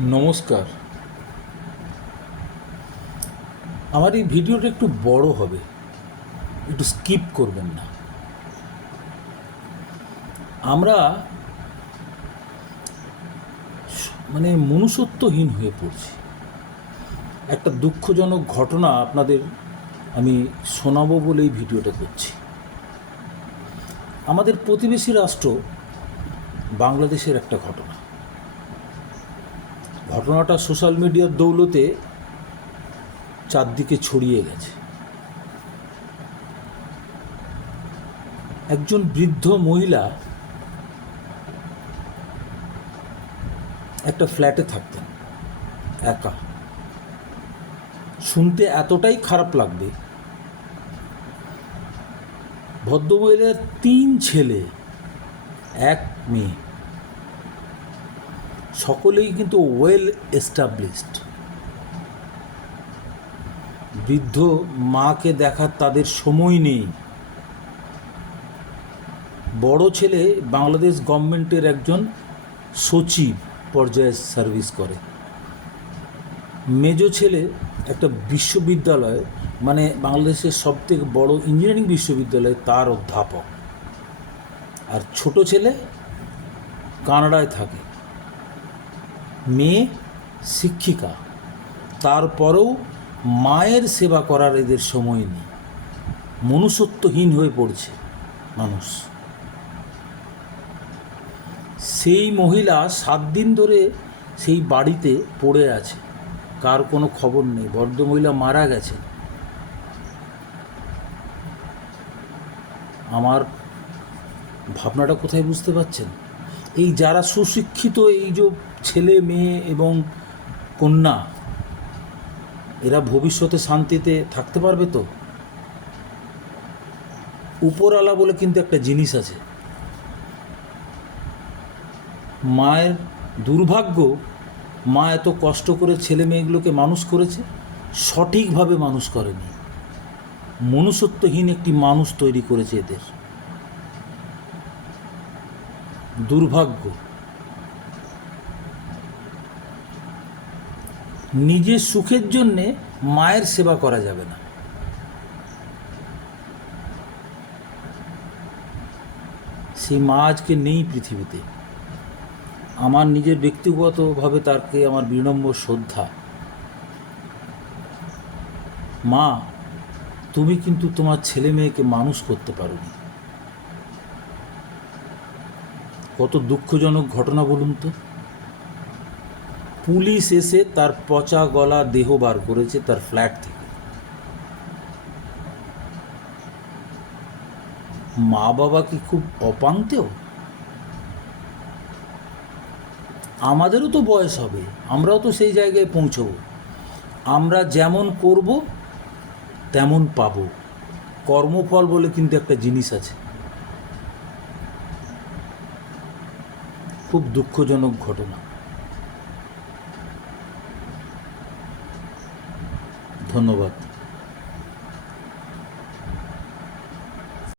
নমস্কার। আমার এই ভিডিওটা একটু বড় হবে, একটু স্কিপ করবেন না। আমরা মনুষ্যত্বহীন হয়ে পড়ছি। একটা দুঃখজনক ঘটনা আপনাদের আমি শোনাবো বলেই ভিডিওটা করছি। আমাদের প্রতিবেশী রাষ্ট্র বাংলাদেশের একটা ঘটনাটা সোশ্যাল মিডিয়ার দৌলতে চারদিকে ছড়িয়ে গেছে। একজন বৃদ্ধ মহিলা একটা ফ্ল্যাটে থাকতেন একা। শুনতে এতটাই খারাপ লাগবে, ভদ্রমহিলার 3 ছেলে 1 মেয়ে, সকলেই কিন্তু ওয়েল এস্টাবলিশড। বৃদ্ধ মাকে দেখার তাদের সময় নেই। বড় ছেলে বাংলাদেশ গভর্নমেন্টের একজন সচিব পর্যায়ে সার্ভিস করে। মেজো ছেলে একটা বিশ্ববিদ্যালয়, বাংলাদেশের সবথেকে বড় ইঞ্জিনিয়ারিং বিশ্ববিদ্যালয়, তার অধ্যাপক। আর ছোট ছেলে কানাডায় থাকে। মেয়ে শিক্ষিকা। তারপরেও মায়ের সেবা করার এদের সময় নেই। মনুষ্যত্বহীন হয়ে পড়ছে মানুষ। সেই মহিলা 7 দিন ধরে সেই বাড়িতে পড়ে আছে, কার কোনো খবর নেই। ভদ্রমহিলা মারা গেছে। আমার ভাবনাটা কোথায় বুঝতে পারছেন? এই যারা সুশিক্ষিত, এই যে ছেলে মেয়ে এবং কন্যা, এরা ভবিষ্যতে শান্তিতে থাকতে পারবে তো? উপরওয়ালা বলে কিন্তু একটা জিনিস আছে। মায়ের দুর্ভাগ্য, মা এত কষ্ট করে ছেলে মেয়েগুলোকে মানুষ করেছে, সঠিকভাবে মানুষ করেনি। মনুষ্যত্বহীন একটি মানুষ তৈরি করেছে এদের। দুর্ভাগ্য। নিজের সুখের জন্যে মায়ের সেবা করা যাবে না। সেই মা আজকে নেই পৃথিবীতে। আমার নিজের ব্যক্তিগতভাবে তাকে আমার বিনম্র শ্রদ্ধা। মা, তুমি কিন্তু তোমার ছেলে মেয়েকে মানুষ করতে পারোনি। কত দুঃখজনক ঘটনা বলুন তো। পুলিশ এসে তার পচা গলা দেহ বার করেছে তার ফ্ল্যাট থেকে। মা বাবা কি খুব অপাংতেও? আমাদেরও তো বয়স হবে, আমরাও তো সেই জায়গায় পৌঁছবো। আমরা যেমন করব তেমন পাবো। কর্মফল বলে কিন্তু একটা জিনিস আছে। খুব দুঃখজনক ঘটনা। ধন্যবাদ।